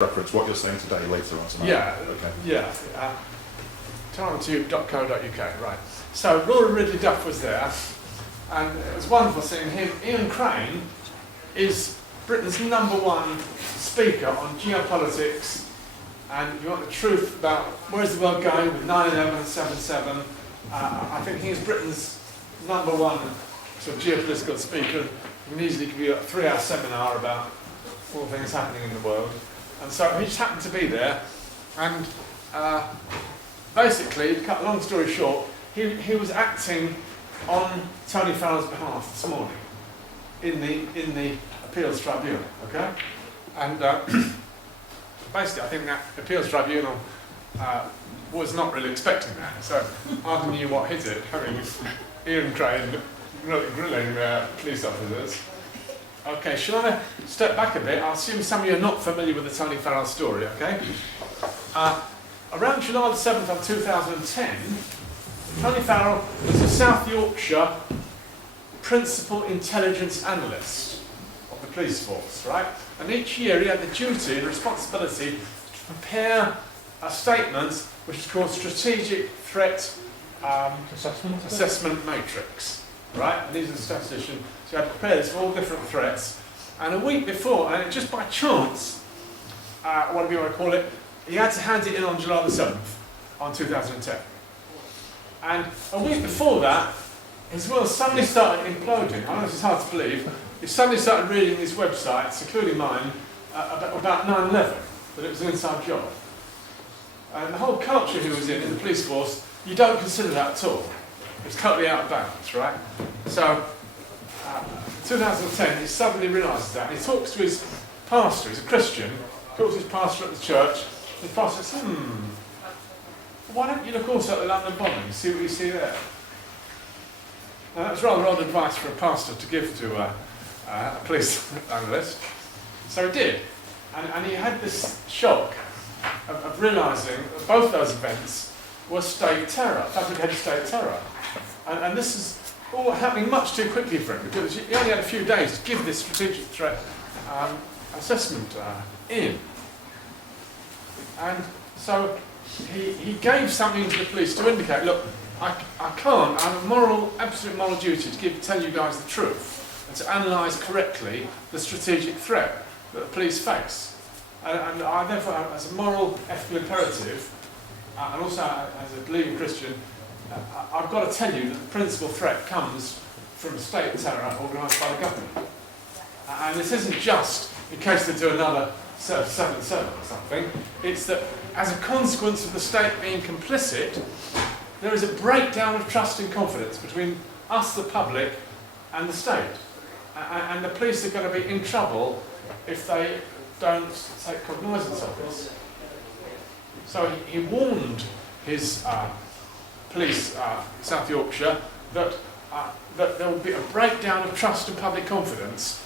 reference what you're saying today later on tonight. Yeah, okay. Yeah. Timetube.co.uk, right. So Rory Ridley Duff was there, and it was wonderful seeing him. Ian Crane is Britain's #1 speaker on geopolitics, and you want the truth about where's the world going with 9/11 and 7/7. I think he's Britain's #1 sort of geopolitical speaker. He can easily give you a 3-hour seminar about all the things happening in the world. And so he just happened to be there, and basically, to cut a long story short, he was acting on Tony Farrell's behalf this morning in the appeals tribunal, okay? And basically, I think that appeals tribunal was not really expecting that. So hardly knew what hit it, having Ian Crane grilling police officers. Okay, shall I step back a bit? I assume some of you are not familiar with the Tony Farrell story, okay? Around July the 7th of 2010, Tony Farrell was a South Yorkshire principal intelligence analyst of the police force, right? And each year he had the duty and responsibility to prepare a statement which is called Strategic Threat Assessment Matrix, right? And these are the statisticians. So you had to prepare this for all different threats. And a week before, and just by chance, whatever you want to call it, he had to hand it in on July the 7th, on 2010. And a week before that, his world suddenly started imploding. I know this is hard to believe. He suddenly started reading these websites, including mine, about 9/11, that it was an inside job. And the whole culture he was in the police force, you don't consider that at all. It's totally out of bounds, right? So, in 2010, he suddenly realises that. And he talks to his pastor, he's a Christian, talks to his pastor at the church. His pastor says, why don't you look also at the London bombing, see what you see there? Now, that was rather odd advice for a pastor to give to a police analyst. So he did. And he had this shock of realising that both those events were state terror, fabricated state terror. And this is all happening much too quickly for him, because he only had a few days to give this strategic threat assessment in. And so he gave something to the police to indicate, look, I can't, I have a absolute moral duty to tell you guys the truth and to analyse correctly the strategic threat that the police face. And I therefore, as a moral, ethical imperative, and also as a believing Christian, I've got to tell you that the principal threat comes from state terror organised by the government. And this isn't just in case they do another 7/7 or something. It's that as a consequence of the state being complicit, there is a breakdown of trust and confidence between us, the public, and the state. And the police are going to be in trouble if they don't take cognizance of this. So he warned his police, South Yorkshire, that there will be a breakdown of trust and public confidence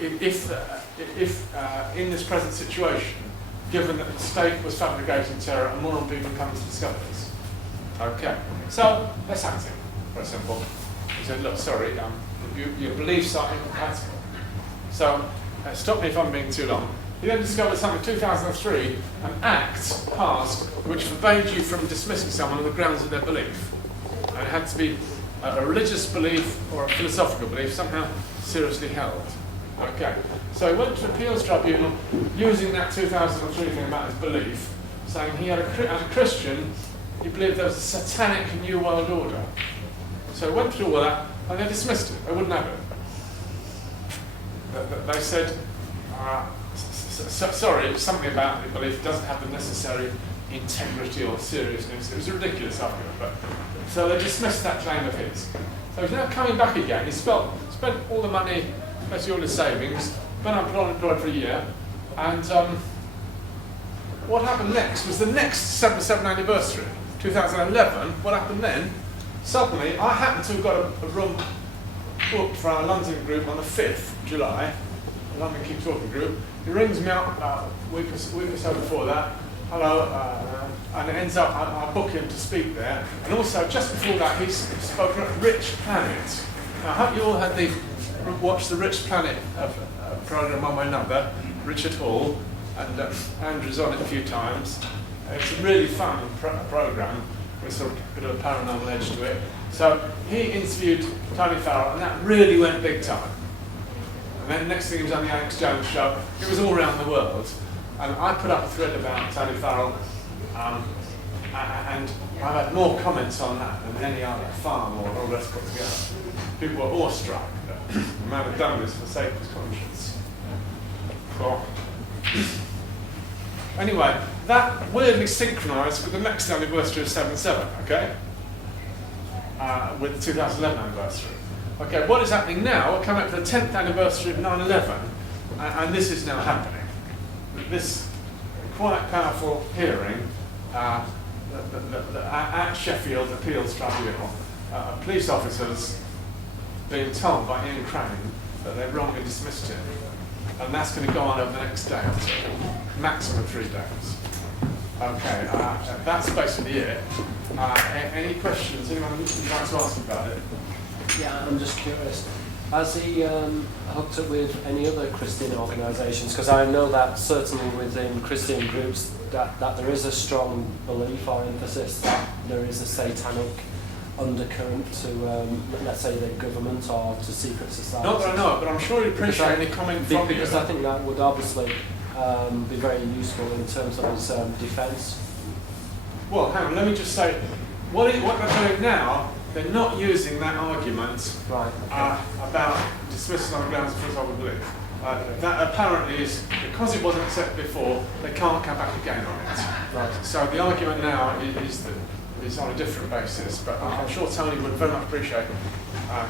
if in this present situation, given that the state was fabricating terror and more people come to discover this. Okay, so let's act it. Very simple. He said, look, sorry, your beliefs are incompatible. So stop me if I'm being too long. He then discovered something in 2003, an act passed which forbade you from dismissing someone on the grounds of their belief. And it had to be a religious belief or a philosophical belief, somehow seriously held. Okay, so he went to the appeals tribunal using that 2003 thing about his belief, saying he had as a Christian, he believed there was a satanic New World Order. So he went through all that, and they dismissed it. They wouldn't have it. They said, sorry, it's something about the belief doesn't have the necessary integrity or seriousness. It was a ridiculous argument, but so they dismissed that claim of his. So he's now coming back again. He spent all the money, basically all his savings, been unemployed for a year, and what happened next was the next 7/7 anniversary, 2011. What happened then? Suddenly, I happened to have got a room booked for our London group on the 5th of July, a London Keep Talking group. He rings me up a week or so before that. Hello, and it ends up I book him to speak there. And also, just before that, he spoke at Rich Planet. Now, I hope you all had watched the Rich Planet program one way or another. Richard Hall, and Andrew's on it a few times. It's a really fun program with sort of a bit of a paranormal edge to it. So he interviewed Tony Farrell, and that really went big time. And then next thing he was on the Alex Jones show. It was all around the world. And I put up a thread about Tony Farrell, and I've had more comments on that than any other farm or all the rest put together. People were awestruck that the man had done this for the sake of his conscience. Cool. Anyway, that weirdly synchronised with the next anniversary of 7/7, okay? With the 2011 anniversary. Okay, what is happening now? We're coming up to the 10th anniversary of 9/11, and this is now happening. This quite powerful hearing at Sheffield Appeals Tribunal, police officers being told by Ian Crane that they wrongly dismissed him, and that's going to go on over the next day or two, maximum 3 days. Okay, that's basically it. Any questions? Anyone would like to ask about it? Yeah, I'm just curious. Has he hooked up with any other Christian organisations? Because I know that certainly within Christian groups that there is a strong belief or emphasis that there is a satanic undercurrent to, let's say, the government or to secret society. Not that I know, but I'm sure you'd appreciate any comment from you. Because I think that would obviously be very useful in terms of his defence. Well, hang on, let me just say, what they're doing now, they're not using that argument about dismissal on the grounds of philosophical belief. That apparently is, because it wasn't accepted before, they can't come back again on it. Right. So the argument now is on a different basis, but I'm sure Tony would very much appreciate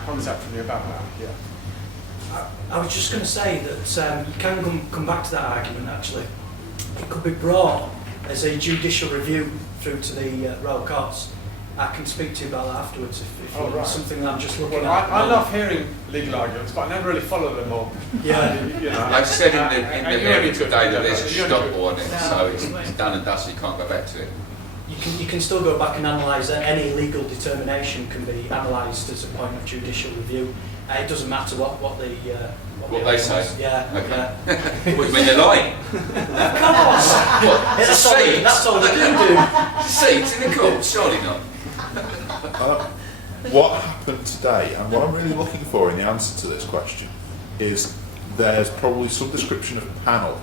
contact from you about that. Yeah. I was just going to say that you can come back to that argument actually. It could be brought as a judicial review through to the royal courts. I can speak to you about that afterwards if it's something that I'm just looking at. I love hearing legal arguments, but I never really follow them all. Yeah. You know, I've said in the hearing today that there's a stop on it, so it's done and dusted, you can't go back to it. You can still go back and analyse it. Any legal determination can be analysed as a point of judicial review. It doesn't matter what they say. Yeah. Okay. What do you mean they're lying? Of course. What? That's all they do. Seats in the court? Surely not. What happened today, and what I'm really looking for in the answer to this question, is there's probably some description of a panel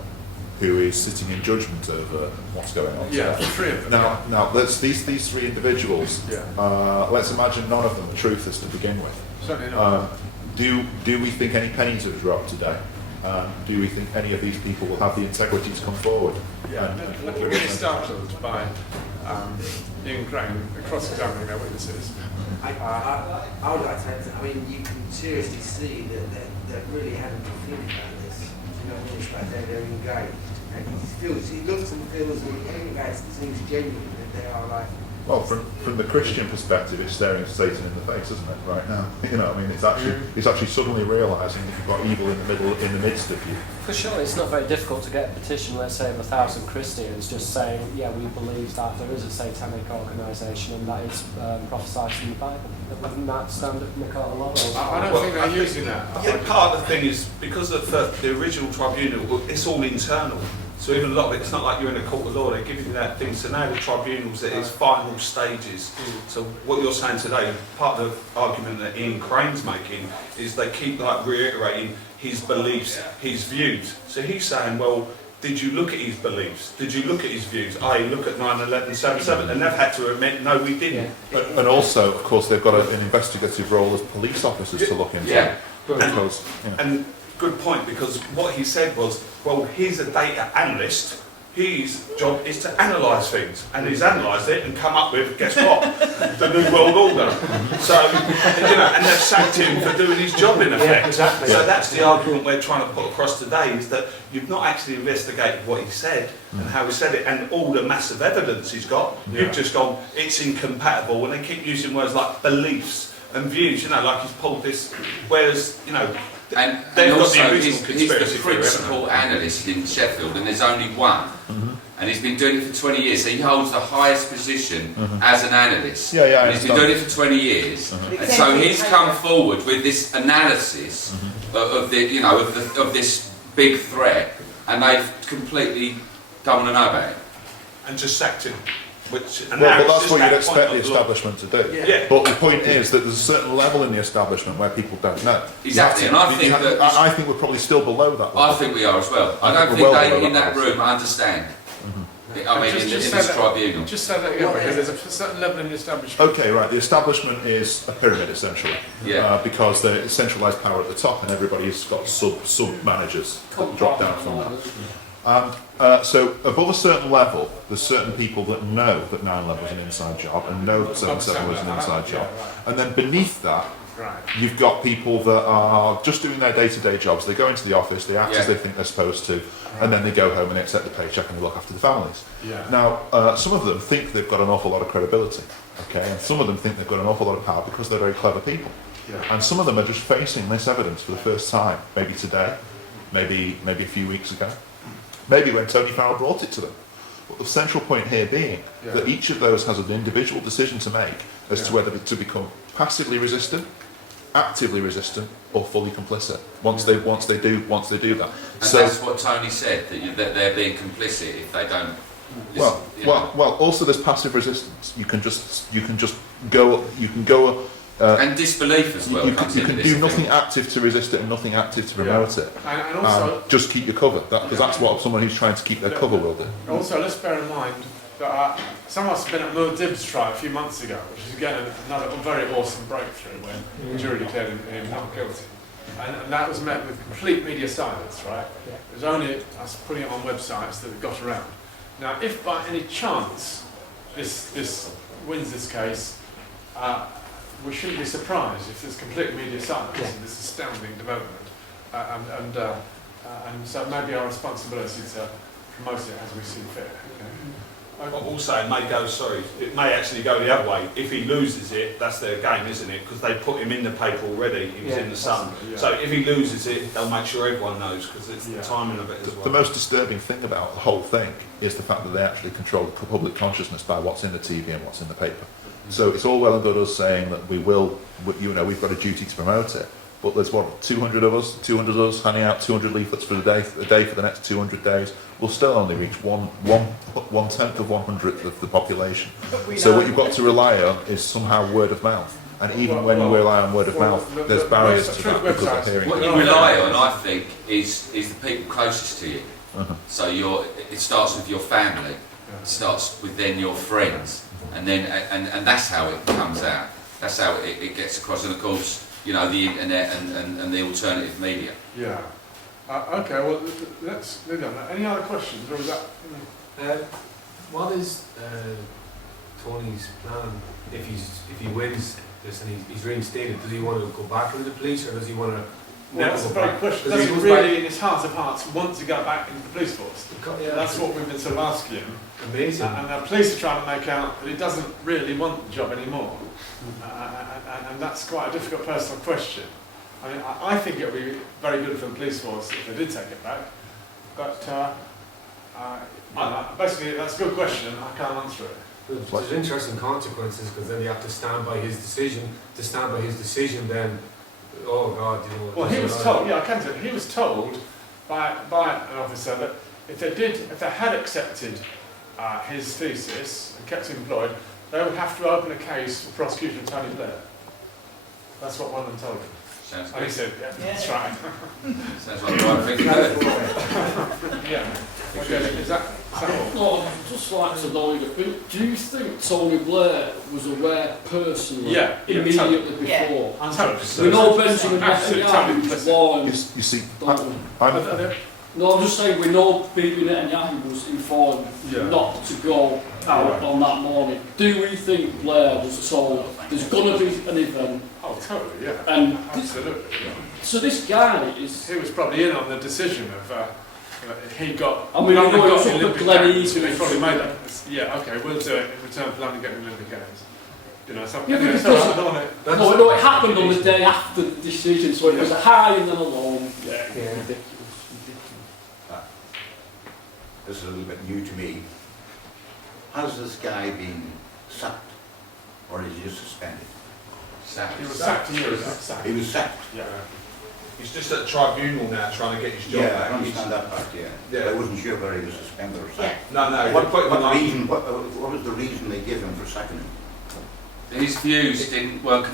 who is sitting in judgment over what's going on. Yeah, today. 3 of them. Now let's these 3 individuals. Yeah. Let's imagine none of them are truthers to begin with. Certainly not. Do we think any pennies have dropped today? Do we think any of these people will have the integrity to come forward? Yeah, looking really startled by Ian Crane cross-examining their witnesses. I would like to add, I mean, you can seriously see that they're really having to think about this. You know, it's like they're engaged. And he looks and feels and engaged, it seems genuine that they are like... Well, from the Christian perspective, it's staring Satan in the face, isn't it? Right now, you know, I mean, it's actually suddenly realising that you've got evil in the midst of you. For sure, it's not very difficult to get a petition, let's say, of 1,000 Christians just saying, yeah, we believe that there is a satanic organisation and that it's prophesied in the Bible. Wouldn't that stand in the court of law? I don't think they're using that. I think part of the thing is because of the original tribunal, it's all internal. So even a lot of it, it's not like you're in a court of law, they give you that thing. So now the tribunal's at its final stages. So what you're saying today, part of the argument that Ian Crane's making is they keep like reiterating his beliefs, his views. So he's saying, well, did you look at his beliefs? Did you look at his views? Look at 9/11, 7/7, and they've had to admit, no, we didn't. Yeah. And also, of course, they've got an investigative role as police officers to look into. Yeah. Because, and good point, because what he said was, well, he's a data analyst. His job is to analyse things, and he's analysed it and come up with, guess what, the New World Order. So, and they've sacked him for doing his job in effect. Yeah, exactly. So that's the argument we're trying to put across today, is that you've not actually investigated what he said and how he said it, and all the massive evidence he's got. Yeah. You've just gone, it's incompatible, and they keep using words like beliefs and views, like he's pulled this, whereas, And they've got also, the original he's the conspiracy theory, principal analyst in Sheffield, and there's only one. And he's been doing it for 20 years, so he holds the highest position as an analyst. And he's been doing it for 20 years. And so he's come forward with this analysis of the, of this big threat and they've completely don't want to know about it. And just sacked him. But that's what you'd expect the establishment to do. Yeah. But the point is that there's a certain level in the establishment where people don't know. Exactly, and I think we're probably still below that level. I think we are as well. I don't think they in that room understand. I mean, in this tribunal. Just say that again, because there's a certain level in the establishment. Okay, right. The establishment is a pyramid, essentially. Yeah. Because there's centralised power at the top, and everybody's got sub-managers that drop down from that. So above a certain level, there's certain people that know that 9/11 was an inside job, and know that 7/7 was an inside job. And then beneath that, you've got people that are just doing their day-to-day jobs. They go into the office, they act as they think they're supposed to, and then they go home and they accept the paycheck and they look after the families. Now, some of them think they've got an awful lot of credibility, okay, and some of them think they've got an awful lot of power because they're very clever people. And some of them are just facing this evidence for the first time, maybe today, maybe a few weeks ago, maybe when Tony Farrell brought it to them. But the central point here being that each of those has an individual decision to make as to whether to become passively resistant, actively resistant, or fully complicit. Once they do that. And so that's what Tony said, that they're being complicit if they don't. Well. Also, there's passive resistance. You can just go. And disbelief as well. You can do nothing active to resist it and nothing active to promote it. And also, just keep your cover, because that's what someone who's trying to keep their cover will do. Also, let's bear in mind that someone must have been at Muad'Dib's trial a few months ago, which is again another very awesome breakthrough when the jury declared him not guilty. And that was met with complete media silence, right? It was only us putting it on websites that it got around. Now, if by any chance this wins this case, we shouldn't be surprised if there's complete media silence in this astounding development. And so it may be our responsibility to promote it as we see fit. Okay? Also, it may actually go the other way. If he loses it, that's their game, isn't it? Because they put him in the paper already, he was in the Sun. So if he loses it, they'll make sure everyone knows, because it's the timing of it as well. The most disturbing thing about the whole thing is the fact that they actually control the public consciousness by what's in the TV and what's in the paper. So it's all well and good us saying that we've got a duty to promote it, but there's 200 of us handing out 200 leaflets a day for the next 200 days. We'll still only reach one tenth of 100th of the population. So what you've got to rely on is somehow word of mouth. And even when you rely on word of mouth, there's barriers to that because of hearing. What you rely on, I think, is the people closest to you. So it starts with your family, it starts with then your friends, and then and that's how it comes out. That's how it gets across. And of course, the internet and the alternative media. Yeah. Okay. Well, let's move on. Any other questions, or is that? What is Tony's plan if he wins this and he's reinstated? Does he want to go back into the police, or does he want to? Well, that's a very question. Does he really, in his heart of hearts, want to go back into the police force? That's what we've been sort of asking him. Amazing. And the police are trying to make out that he doesn't really want the job anymore. And that's quite a difficult personal question. I mean, I think it would be very good for the police force if they did take it back. But basically, that's a good question. I can't answer it. There's interesting consequences, because then you have to stand by his decision. To stand by his decision, then, oh God, Well, he was told. Yeah, I can tell you. He was told by an officer that if they had accepted his thesis and kept him employed, they would have to open a case for prosecution of Tony Blair. That's what one of them told him. Sounds and he said, that's right. Sounds like the right thing to do. Yeah. Okay, is that all? No, I'd just like to know, do you think Tony Blair was aware personally immediately before? We know Benjamin Netanyahu was born. You see, no, I'm just saying we know Bibi Netanyahu was informed not to go out on that morning. Do we think Blair was told there's going to be an event? Oh, totally, yeah. And absolutely. Yeah. So this guy is... He was probably in on the decision of... he got... I mean, London got the Olympic Games. He probably made that. Yeah, okay, we'll do it in return for London getting the Olympic Games. Something. Yeah, no, it happened on the day after the decision, so it was a high and then a low. Yeah. Ridiculous. This is a little bit new to me. Has this guy been sacked, or is he just suspended? Sacked. He was sacked. He was sacked. Yeah. He's just at the tribunal now trying to get his job Yeah, back. I understand that part, yeah. Yeah. I wasn't sure whether he was suspended or sacked. No, no. What, they put him what, on- reason, what was the reason they gave him for sacking him? His views weren't